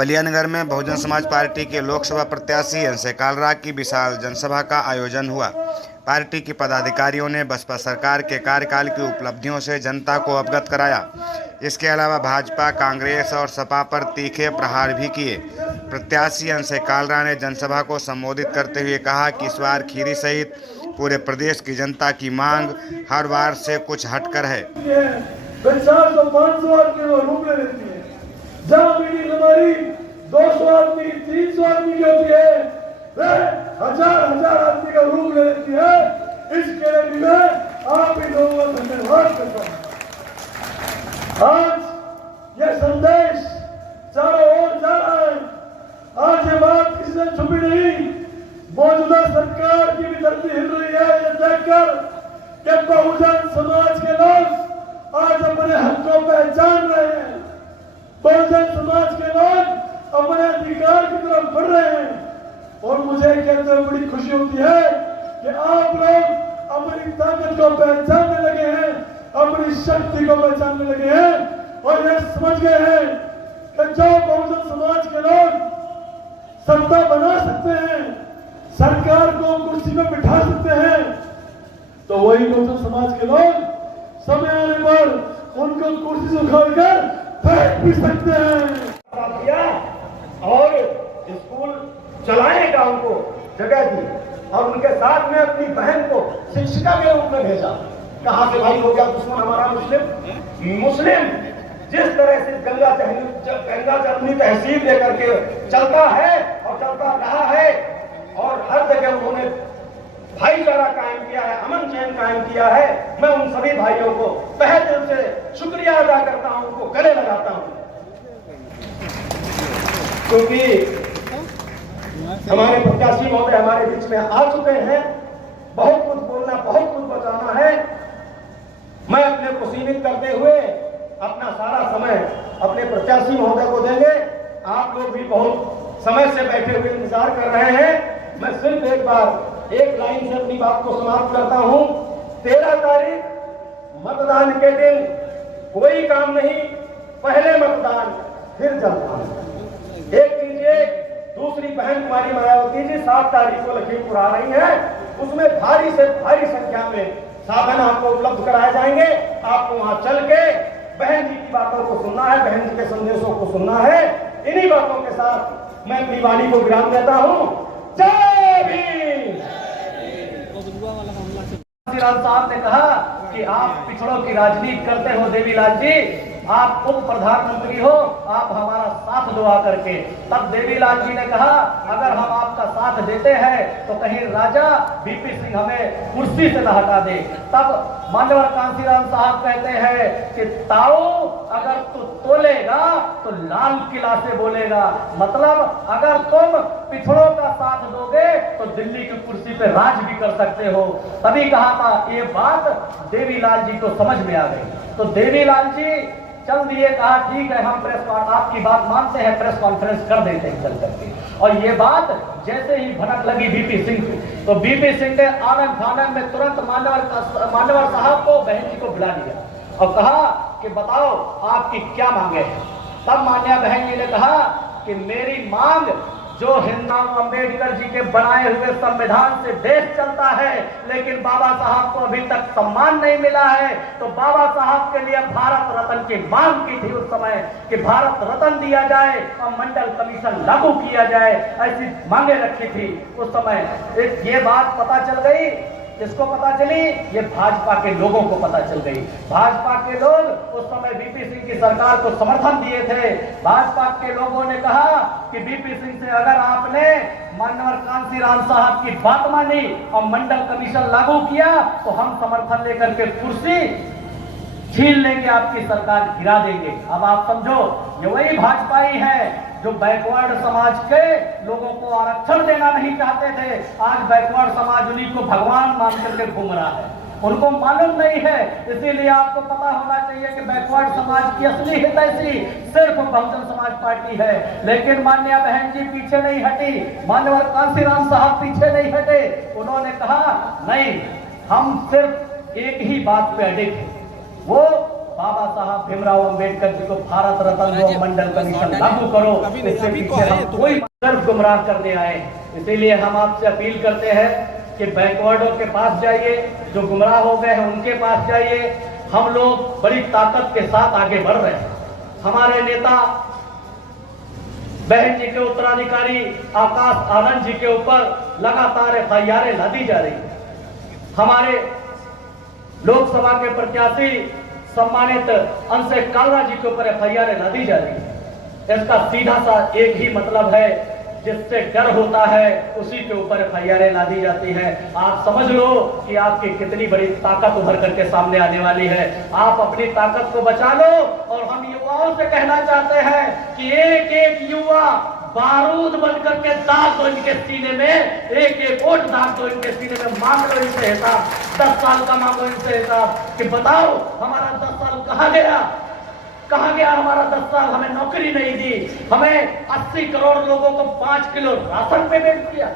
पलियानगर में बहुजन समाज पार्टी के लोकसभा प्रत्याशी अंशय कालरा की विशाल जनसभा का आयोजन हुआ। पार्टी के पदाधिकारियों ने बसपा सरकार के कार्यकाल की उपलब्धियों से जनता को अवगत कराया। इसके अलावा भाजपा, कांग्रेस और सपा पर तीखे प्रहार भी किए। प्रत्याशी अंशय कालरा ने जनसभा को संबोधित करते हुए कहा कि इस बार खीरी सहित पूरे प्रदेश की जनता की मांग हर बार से कुछ हटकर है। जहाँ मीटिंग हमारी 200 आदमी, 300 आदमी की होती है, वह हजार आदमी का रूप ले लेती है। इसके लिए मैं आप ही लोगों का धन्यवाद करता हूँ। आज यह संदेश चारों ओर जा रहा है। आज ये बात किसी से छुपी नहीं। मौजूदा सरकार की भी धरती हिल रही है ये देखकर कि बहुजन समाज के लोग आज अपने हक को पहचान रहे हैं। बहुजन समाज के लोग अपने अधिकार की तरफ बढ़ रहे हैं और मुझे कहते हुए बड़ी खुशी होती है कि आप लोग अपनी ताकत को पहचानने लगे हैं, अपनी शक्ति को पहचानने लगे हैं और ये समझ गए हैं कि जो बहुजन समाज के लोग सत्ता बना सकते हैं, सरकार को कुर्सी में बिठा सकते हैं, तो वही बहुजन समाज के लोग समय आने पर उनको कुर्सी से उखाड़कर फेंक भी सकते हैं। और स्कूल चलाने का उनको जगह दी और उनके साथ में अपनी बहन को शिक्षिका के रूप में भेजा। कहां से भाई हो गया दुश्मन हमारा मुस्लिम जिस तरह से गंगा जमुनी तहसील लेकर के चलता है और चलता रहा है और हर जगह उन्होंने भाईचारा कायम किया है, अमन चैन कायम किया है। मैं उन सभी भाइयों को तहे दिल से शुक्रिया अदा करता हूं, उनको गले लगाता हूं, क्योंकि हमारे प्रत्याशी महोदय हमारे बीच में आ चुके हैं। बहुत कुछ बोलना, बहुत कुछ बताना है। मैं अपने को सीमित करते हुए अपना सारा समय अपने प्रत्याशी महोदय को देंगे। आप लोग भी बहुत समय से बैठे हुए इंतजार कर रहे हैं। मैं सिर्फ एक बार एक लाइन से अपनी बात को समाप्त करता हूं। 13 तारीख मतदान के दिन कोई काम नहीं, पहले मतदान फिर जनदान। एक कीजिए। दूसरी बहन कुमारी मायावती जी 7 तारीख को लखीमपुर आ रही है, उसमें भारी से भारी संख्या में साधन आपको उपलब्ध कराए जाएंगे। आपको वहां चल के बहन जी की बातों को सुनना है, बहन जी के संदेशों को सुनना है। इन्हीं बातों के साथ मैं अपनी वाणी को विराम देता हूं। जय भीम। साहब ने कहा कि आप पिछड़ों की राजनीति करते हो देवीलाल जी, आप उप प्रधानमंत्री हो, आप हमारा साथ दो आकर के। तब देवीलाल जी ने कहा अगर हम आपका साथ देते हैं तो कहीं राजा बीपी सिंह हमें कुर्सी से न हटा दे। तब मान्यवर कांसीराम साहब कहते हैं कि ताऊ अगर तू तोलेगा तो लाल किला से बोलेगा, मतलब अगर तुम पिछड़ों का साथ दोगे तो दिल्ली की कुर्सी पे राज भी कर सकते हो। तभी कहा था ये बात देवीलाल जी को समझ में आ गई। तो देवीलाल जी चल दिए, कहा ठीक है हम आपकी बात मानते हैं, प्रेस कॉन्फ्रेंस कर देते हैं चल करके। और ये बात जैसे ही भनक लगी बीपी सिंह को, तो बीपी सिंह ने आनंद फानंद में तुरंत मान्यवर साहब को, बहन जी को बुला लिया और कहा कि बताओ आपकी क्या मांगे हैं। तब मान्या बहन जी ने कहा कि मेरी मांग जो भीमराव अंबेडकर जी के बनाए हुए संविधान से देश चलता है, लेकिन बाबा साहब को अभी तक सम्मान नहीं मिला है, तो बाबा साहब के लिए भारत रत्न की मांग की थी उस समय कि भारत रत्न दिया जाए और मंडल कमीशन लागू किया जाए, ऐसी मांगे रखी थी उस समय। ये बात पता चल गई, किसको पता चली? ये भाजपा के लोगों को पता चल गई। भाजपा के लोग उस समय बीपी सिंह की सरकार को समर्थन दिए थे। भाजपा के लोगों ने कहा कि बीपी सिंह से अगर आपने माननीय कांसीराम साहब की बात मानी और मंडल कमीशन लागू किया तो हम समर्थन लेकर के कुर्सी छीन लेंगे, आपकी सरकार गिरा देंगे। अब आप समझो ये वही भाजपा ही है जो बैकवर्ड समाज के लोगों को आरक्षण देना नहीं चाहते थे। आज बैकवर्ड समाज उन्हीं को भगवान मान करके घूम रहा है, उनको मालूम नहीं है। इसीलिए आपको पता होना चाहिए कि बैकवर्ड समाज की असली हितैषी सिर्फ बहुजन समाज पार्टी है। लेकिन मान्या बहन जी पीछे नहीं हटी, मान्यवर कांसीराम साहब पीछे नहीं हटे। उन्होंने कहा नहीं, हम सिर्फ एक ही बात पे अड़े थे, वो बाबा साहब भीमराव अंबेडकर जी को भारत रत्न व मंडल कमीशन लागू करो। इससे पीछे हम कोई सिर्फ गुमराह करने आए। इसीलिए हम आपसे अपील करते हैं कि बैकवर्डों के पास जाइए, जो गुमराह हो गए हैं उनके पास जाइए। हम लोग बड़ी ताकत के साथ आगे बढ़ रहे हैं। हमारे नेता बहन जी के उत्तराधिकारी आकाश आनंद जी के ऊपर लगातार FIR लादी जा रही है। हमारे लोकसभा के प्रत्याशी सम्मानित अंशे कालरा जी के ऊपर FIR लादी जा रही है। इसका सीधा सा एक ही मतलब है, जिससे डर होता है उसी के ऊपर FIR लादी जाती है। आप समझ लो कि आपकी कितनी बड़ी ताकत उभर करके सामने आने वाली है। आप अपनी ताकत को बचा लो। और हम युवाओं से कहना चाहते हैं कि एक एक युवा बारूद बनकर के दाग दो इनके सीने में, एक एक वोट दाग दो इनके सीने में। मांग लो इनसे हिसाब, 10 साल का मांगो इनसे हिसाब कि बताओ हमारा 10 साल कहाँ गया, कहाँ गया हमारा 10 साल। हमें नौकरी नहीं दी, हमें 80 करोड़ लोगों को 5 किलो राशन पे बेच दिया।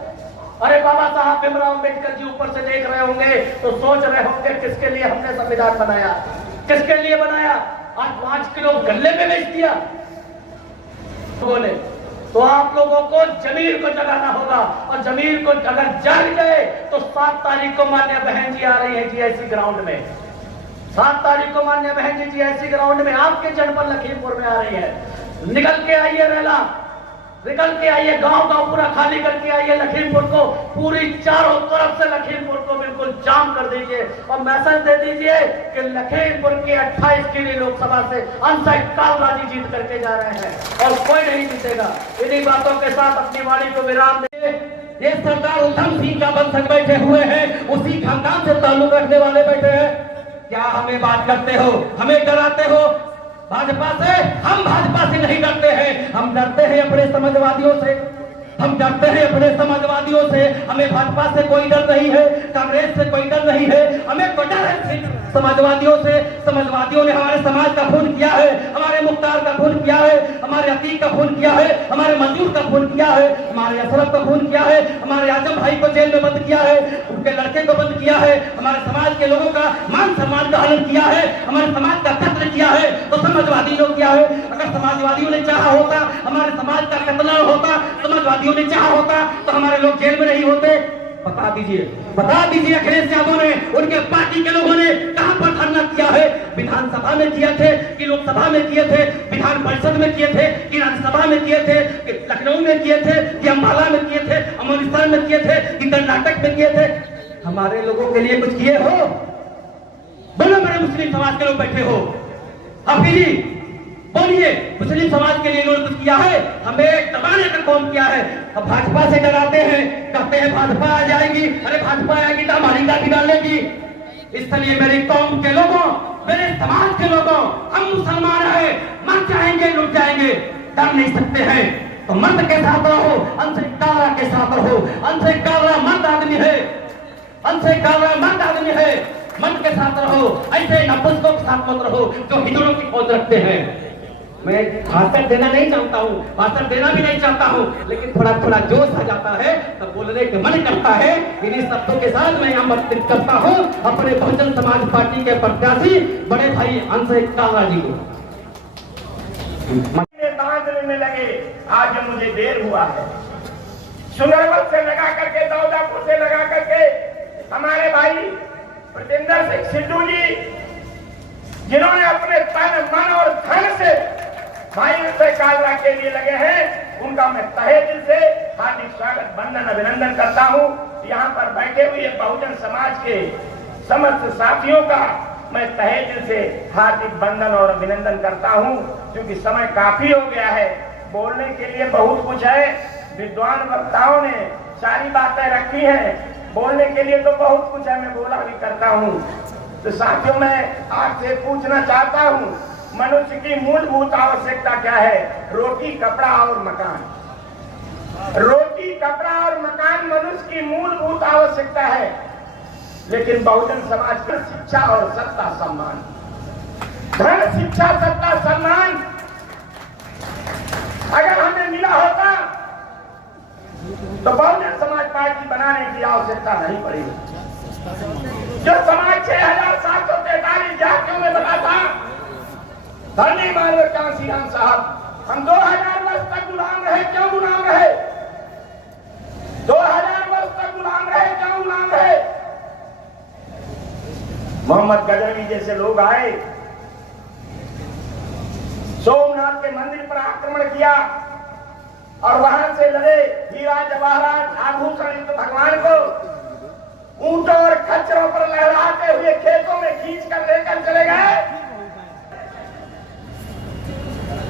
अरे बाबा साहब भीमराव अंबेडकर जी ऊपर से देख रहे होंगे तो सोच रहे होंगे किसके लिए हमने संविधान बनाया, किसके लिए बनाया। आज 5 किलो गल्ले में बेच दिया बोले। तो आप लोगों को जमीर को जगाना होगा, और जमीर को अगर जाग जाए तो 7 तारीख को मान्य बहन जी आ रही है GIC ग्राउंड में। 7 तारीख को मान्य बहन जी GIC ग्राउंड में आपके जनपद लखीमपुर में आ रही है। निकल के आइए रेला, निकल के आइए, गांव गांव पूरा खाली करके आइए लखीमपुर को। पूरी चारों तरफ से लखीमपुर को बिल्कुल जाम कर दीजिए और मैसेज दे दीजिए कि लखीमपुर की 28 की लोकसभा से अंशे कालरा जी जीत करके जा रहे हैं और कोई नहीं जीतेगा। इन्हीं बातों के साथ अपनी वाणी को विराम दे। ये सरकार उधम सिंह का बंधक बैठे हुए हैं, उसी खानदान से ताल्लुक रखने वाले बैठे हैं। क्या हमें बात करते हो, हमें डराते हो भाजपा से? हम भाजपा से नहीं डरते हैं, हम डरते हैं अपने समाजवादियों से। हम डरते हैं अपने समाजवादियों से। हमें भाजपा से कोई डर नहीं है, कांग्रेस से कोई डर नहीं है, हमें कोई डर है समाजवादियों से। समाजवादियों ने हमारे समाज का खून किया है, हमारे मुख्तार का खून किया है, हमारे अतीक का खून किया है, हमारे मंजूर का खून किया है, हमारे अशरफ का खून किया है, हमारे आजम भाई को जेल में बंद किया है, उनके लड़के को बंद किया है, हमारे समाज के लोगों का मान सम्मान का हनन किया है, हमारे समाज का कत्ल किया है। तो समाजवादियों ने किया है। अगर समाजवादियों ने चाहा होता हमारे समाज का कत्ल न होता, समाजवादियों ने चाहा होता तो हमारे लोग जेल में नहीं होते। बता दीजिए अखिलेश यादव ने, उनके पार्टी के लोगों ने कहां पर धरना किया है? विधानसभा में किए थे कि लोकसभा में किए थे, विधान परिषद में किए थे कि राज्यसभा में किए थे, कि लखनऊ में किए थे कि अम्बाला में किए थे, अमृतसर में किए थे कि कर्नाटक में किए थे? हमारे लोगों के लिए कुछ किए हो? बोलो, मेरे मुस्लिम समाज के लोग बैठे हो, अभी बोलिए, मुस्लिम समाज के लिए इन्होंने कुछ किया है? हमें दबाने का काम किया है। अब भाजपा से डराते हैं, कहते हैं भाजपा आ जाएगी, अरे भाजपा आएगी तो हमारी गाड़ी डालेगी। इसलिए मेरी कौम के लोगों, मेरे समाज के लोगों, हम मुसलमान हैं, मर जाएंगे लुट जाएंगे, डर नहीं सकते हैं। तो मर्द के साथ रहो, अंशे कालरा के साथ रहो। अंशे कालरा मर्द आदमी है, अंशे कालरा मर्द आदमी है, मर्द के साथ रहो। ऐसे नपुंसकों के साथ मत रहो जो हिजड़ों की खोज रखते हैं। मैं भाषण देना नहीं चाहता हूँ, भाषण देना भी नहीं चाहता हूँ, लेकिन थोड़ा थोड़ा जोश आ जाता है तो बोलने के मन करता है। इन्हीं शब्दों के साथ मैं आमंत्रित करता हूँ अपने बहुजन समाज पार्टी के प्रत्याशी बड़े भाई अंशे कालरा जी को। में लगे आज मुझे देर हुआ है। सुंदरबन से लगा करके, दौदापुर से लगा करके हमारे भाई प्रतेंद्र सिंह सिद्धू जी, जिन्होंने अपने तन मन और धन से भाई अंशे कालरा के लिए लगे हैं, उनका मैं तहे दिल से हार्दिक स्वागत, वंदन, अभिनंदन करता हूं। यहाँ पर बैठे हुए बहुजन समाज के समस्त साथियों का मैं तहे दिल से हार्दिक वंदन और अभिनंदन करता हूं, क्योंकि समय काफी हो गया है। बोलने के लिए बहुत कुछ है, विद्वान वक्ताओं ने सारी बातें रखी हैं, बोलने के लिए तो बहुत कुछ है, मैं बोला भी करता हूं। तो साथियों, मैं आपसे पूछना चाहता हूं, मनुष्य की मूलभूत आवश्यकता क्या है? रोटी, कपड़ा और मकान। रोटी, कपड़ा और मकान मनुष्य की मूलभूत आवश्यकता है। लेकिन बहुजन समाज का शिक्षा और सत्ता सम्मान, धन, शिक्षा, सत्ता, सम्मान अगर हमें मिला होता तो बहुजन समाज पार्टी बनाने की आवश्यकता नहीं पड़ेगी। जो समाज 6743 जातियों में बता था, धरने वाले कांसीराम साहब, हम 2000 वर्ष तक गुलाम रहे, क्यों गुलाम रहे? 2000 वर्ष तक गुलाम रहे, क्यों गुलाम रहे? मोहम्मद गजनवी जैसे लोग आए, सोमनाथ के मंदिर पर आक्रमण किया और वहां से लड़े, हीरा जवाहरात आभूषण युक्त भगवान को ऊंटों और खच्चरों पर लहराते हुए खेतों में खींच कर लेकर चले गए,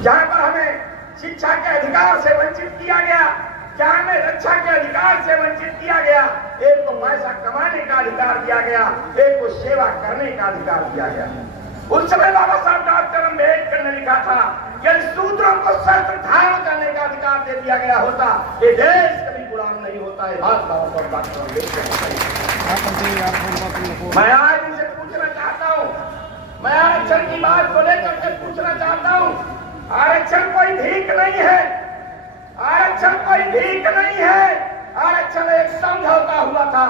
जहां पर हमें शिक्षा के अधिकार से वंचित किया गया, जहां हमें रक्षा के अधिकार से वंचित किया गया। एक को पैसा कमाने का अधिकार दिया गया, एक को सेवा करने का अधिकार दिया गया। उस समय बाबा साहब डॉक्टर अम्बेडकर ने लिखा था कि शूद्रों को शस्त्र धारण करने का अधिकार दे दिया गया होता, ये देश कभी गुलाम नहीं होता है। बात डॉक्टर अम्बेडकर। मैं आज इनसे पूछना चाहता हूँ, मैं आरक्षण की बात को लेकर के पूछना चाहता हूँ, आरक्षण कोई भीख नहीं है, आरक्षण कोई भीख नहीं है, आरक्षण एक समझौता हुआ था।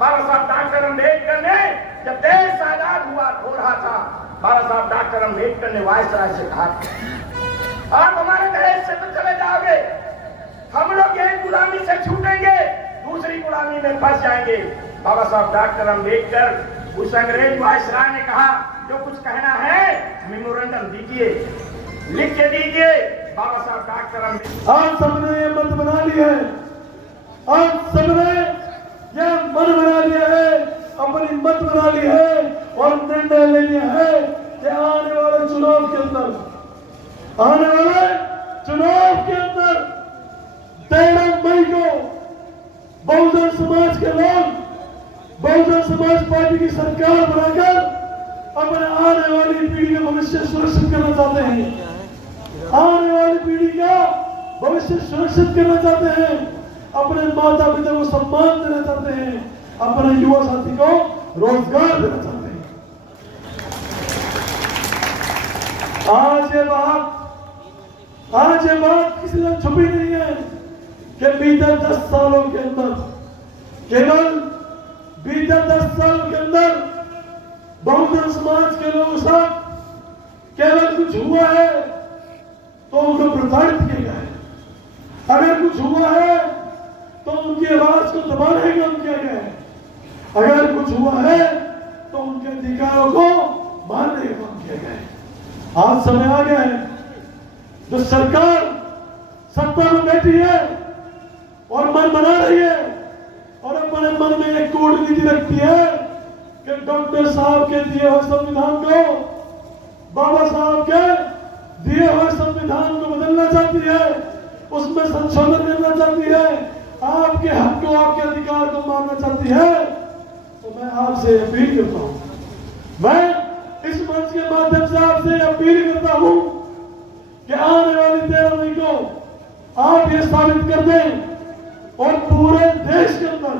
बाबा साहब डॉक्टर अम्बेडकर ने जब देश आजाद हुआ हो रहा था, बाबा साहब डॉक्टर अम्बेडकर ने वायसराय से कहा, आप हमारे देश से तो चले जाओगे, हम लोग एक गुलामी से छूटेंगे, दूसरी गुलामी में फंस जाएंगे। बाबा साहब डॉक्टर अम्बेडकर उस अंग्रेज वायसराय ने कहा, जो कुछ कहना है मेमोरेंडम दीजिए, लिख के दीजिए। बाबा साहब डॉक्टर अम्बेडकर आज सबने ये मत बना लिया है, आज सबने ये मन बना लिया है, अपनी मत बना ली है और निर्णय ले लिया है कि आने वाले चुनाव के अंदर 13 मई को बहुजन समाज के लोग बहुजन समाज पार्टी की सरकार बनाकर अपने आने वाली पीढ़ी का भविष्य सुरक्षित करना चाहते हैं, आने वाली पीढ़ी का भविष्य सुरक्षित करना चाहते हैं, अपने माता पिता को सम्मान देना चाहते हैं, अपने युवा साथी को रोजगार देना चाहते हैं। आज ये बात किसी से छुपी नहीं है कि बीते 10 सालों के अंदर, केवल बीते 10 साल के अंदर बहुजन समाज के लोगों के साथ केवल कुछ हुआ है तो उनको प्रताड़ित किया गया है, अगर कुछ हुआ है तो उनकी आवाज को दबाने का काम किया गया है, अगर कुछ हुआ है तो उनके अधिकारों को मानने का काम किया गया है। आज समय आ गया है, जो सरकार सत्ता में बैठी है और मन बना रही है और अपने मन में एक कूटनीति रखती है कि डॉक्टर साहब के दिए हुए संविधान को, बाबा साहब के दिए हुए संविधान को बदलना चाहती है, उसमें संशोधन करना चाहती है, आपके हक को, आपके अधिकार को मानना चाहती है, तो मैं आपसे अपील करता हूं, मैं इस मंच के माध्यम से आपसे अपील करता हूं कि आने वाली 13 मई को आप ये साबित कर दें और पूरे देश के अंदर,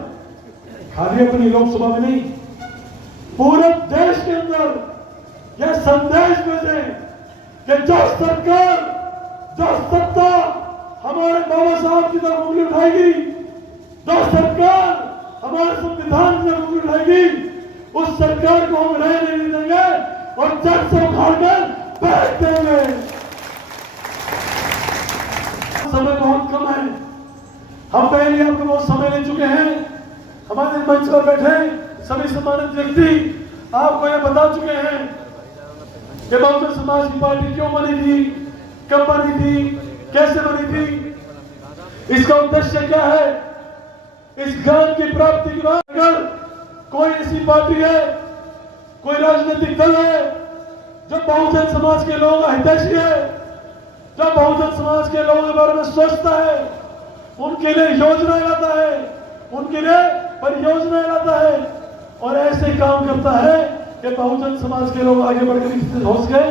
खाली अपनी लोकसभा में नहीं, पूरे देश के अंदर यह संदेश भेजें कि जो सरकार, जो सत्ता हमारे बाबा साहब की तरफ उंगली उठाएगी, जो सरकार हमारे संविधान की तरफ उंगली उठाएगी, उस सरकार को हम रहने नहीं देंगे और जड़ से उखाड़कर फेंक देंगे। समय बहुत कम है, हम पहले आपको बहुत समय ले चुके हैं, हमारे मंच पर बैठे सभी सम्मानित व्यक्ति आपको यह बता चुके हैं कि बहुजन समाज की पार्टी क्यों बनी थी, कब बनी थी, कैसे बनी थी, इसका उद्देश्य क्या है। इस ज्ञान की प्राप्ति के बाद अगर कोई ऐसी पार्टी है, कोई राजनीतिक दल है जो बहुजन समाज के लोगों का हितैषी है, जो बहुजन समाज के लोगों के बारे में सोचता है, उनके लिए योजनाएं लाता है, उनके लिए परियोजनाएं लाता है और ऐसे काम करता है कि बहुजन समाज के लोग आगे बढ़कर विकसित हो सके,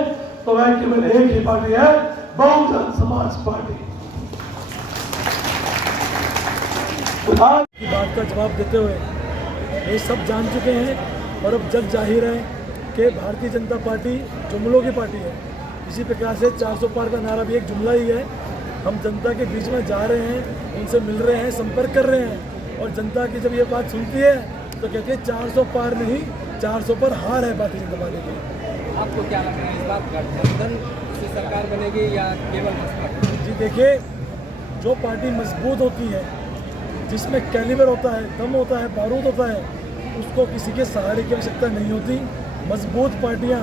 तो वह केवल एक ही पार्टी है, बहुजन समाज पार्टी। आज की बात का जवाब देते हुए ये सब जान चुके हैं और अब जग जाहिर है कि भारतीय जनता पार्टी जुमलों की पार्टी है। इसी प्रकार से 400 पार का नारा भी एक जुमला ही है। हम जनता के बीच में जा रहे हैं, उनसे मिल रहे हैं, संपर्क कर रहे हैं और जनता की जब ये बात सुनती है तो कहती है 400 पार नहीं, 400 पर हार है भारतीय जनता पार्टी की। आपको क्या लगता है इस बात गठबंधन से सरकार बनेगी या केवल बसपा? जी देखिए, जो पार्टी मजबूत होती है, जिसमें कैलिबर होता है, दम होता है, बारूद होता है, उसको किसी के सहारे की आवश्यकता नहीं होती। मजबूत पार्टियां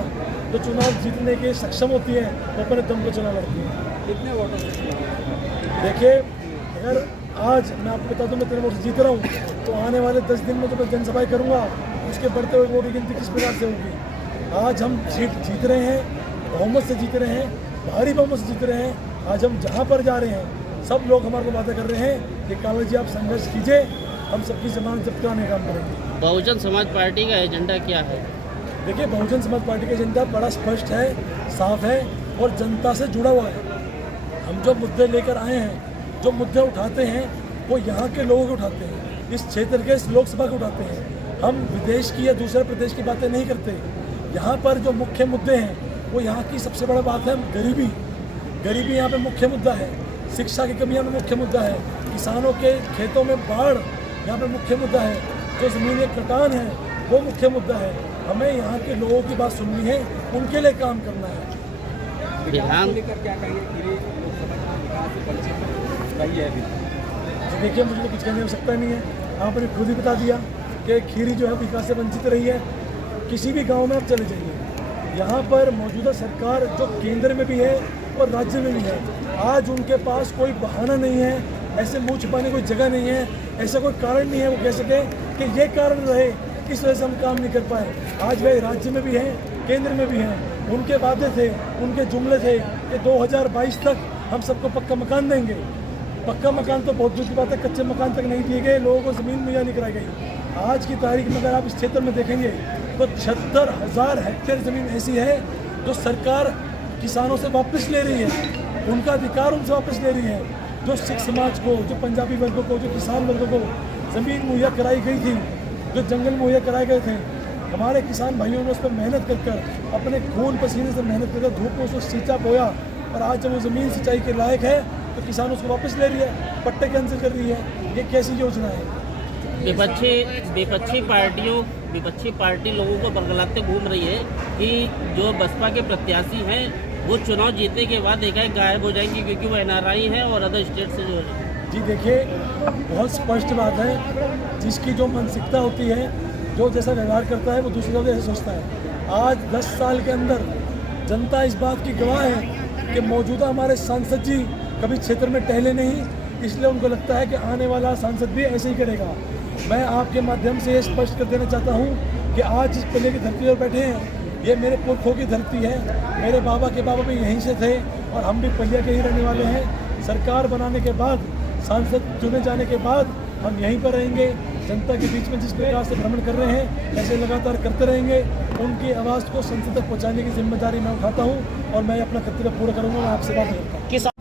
जो चुनाव जीतने के सक्षम होती हैं वो अपने दम पर चुनाव लड़ती हैं। कितने वोटों से चुनाव? देखिए, अगर आज मैं आपको बता दूं मैं 3 वोट से जीत रहा हूँ, तो आने वाले 10 दिन में जो मैं जनसभाएं करूँगा उसके बढ़ते हुए वोट की गिनती किस प्रकार से होगी। आज हम सीट जीत रहे हैं, बहुमत से जीत रहे हैं, भारी बहुमत से जीत रहे हैं। आज हम जहाँ पर जा रहे हैं सब लोग हमारे को वादा कर रहे हैं कि काला जी आप संघर्ष कीजिए, हम सबकी जमानत जब्त कराने का काम करेंगे। बहुजन समाज पार्टी का एजेंडा क्या है? देखिए, बहुजन समाज पार्टी का एजेंडा बड़ा स्पष्ट है, साफ है और जनता से जुड़ा हुआ है। हम जो मुद्दे लेकर आए हैं, जो मुद्दे उठाते हैं वो यहाँ के लोगों के उठाते हैं, इस क्षेत्र के, इस लोकसभा के उठाते हैं। हम विदेश की या दूसरे प्रदेश की बातें नहीं करते। यहाँ पर जो मुख्य मुद्दे हैं वो यहाँ की सबसे बड़ा बात है गरीबी। गरीबी यहाँ पे मुख्य मुद्दा है, शिक्षा की कमी यहाँ पे मुख्य मुद्दा है, किसानों के खेतों में बाढ़ यहाँ पे मुख्य मुद्दा है, जो ज़मीनें कटान है वो मुख्य मुद्दा है। हमें यहाँ के लोगों की बात सुननी है, उनके लिए काम करना है। विकास को लेकर क्या कहेंगे? खीरी लोकसभा का विकास वंचित रही है अभी? जी देखिए, मुझे तो कुछ कहने की आवश्यकता नहीं है। आपने खुद ही बता दिया कि खीरी जो है विकास से वंचित रही है। किसी भी गांव में आप चले जाइए, यहाँ पर मौजूदा सरकार जो केंद्र में भी है और राज्य में भी है, आज उनके पास कोई बहाना नहीं है, ऐसे मुँह छुपाने कोई जगह नहीं है, ऐसा कोई कारण नहीं है वो कह सके कि ये कारण रहे इस वजह से हम काम नहीं कर पाए। आज वे राज्य में भी हैं, केंद्र में भी हैं। उनके वादे थे, उनके जुमले थे कि 2022 तक हम सबको पक्का मकान देंगे। पक्का मकान तो बहुत दूर की बात है, कच्चे मकान तक नहीं दिए गए, लोगों को ज़मीन मुहैया नहीं कराई गई। आज की तारीख में अगर आप इस क्षेत्र में देखेंगे तो 76,000 हेक्टेयर ज़मीन ऐसी है जो सरकार किसानों से वापस ले रही है, उनका अधिकार उनसे वापस ले रही है। जो सिख समाज को, जो पंजाबी वर्गों को, जो किसान वर्गों को ज़मीन मुहैया कराई गई थी, जो जंगल मुहैया कराए गए थे, हमारे किसान भाइयों ने उस पर मेहनत कर अपने खून पसीने से मेहनत कर धूप में उसको सींचा बोया, और आज जब वो ज़मीन सिंचाई के लायक है तो किसान उसको वापस ले रही है, पट्टे कैंसिल कर रही है। ये कैसी योजना है? विपक्षी पार्टी लोगों को बरगलाते घूम रही है कि जो बसपा के प्रत्याशी हैं वो चुनाव जीतने के बाद एकाएक गायब हो जाएंगे क्योंकि वो NRI है और अदर स्टेट से जो है। जी देखिए, बहुत स्पष्ट बात है, जिसकी जो मानसिकता होती है, जो जैसा व्यवहार करता है वो दूसरे लोग ऐसे सोचता है। आज 10 साल के अंदर जनता इस बात की गवाह है कि मौजूदा हमारे सांसद जी कभी क्षेत्र में टहले नहीं, इसलिए उनको लगता है कि आने वाला सांसद भी ऐसे ही करेगा। मैं आपके माध्यम से ये स्पष्ट कर देना चाहता हूँ कि आज इस पल्ले की धरती पर बैठे हैं, ये मेरे पुरखों की धरती है, मेरे बाबा के बाबा भी यहीं से थे और हम भी पलिया के ही रहने वाले हैं। सरकार बनाने के बाद, सांसद चुने जाने के बाद हम यहीं पर रहेंगे। जनता के बीच में जिस प्रकार से भ्रमण कर रहे हैं ऐसे लगातार करते रहेंगे। उनकी आवाज़ को संसद तक पहुँचाने की जिम्मेदारी मैं उठाता हूँ और मैं अपना कर्तव्य पूरा करूँगा। मैं आपसे बात करता हूँ।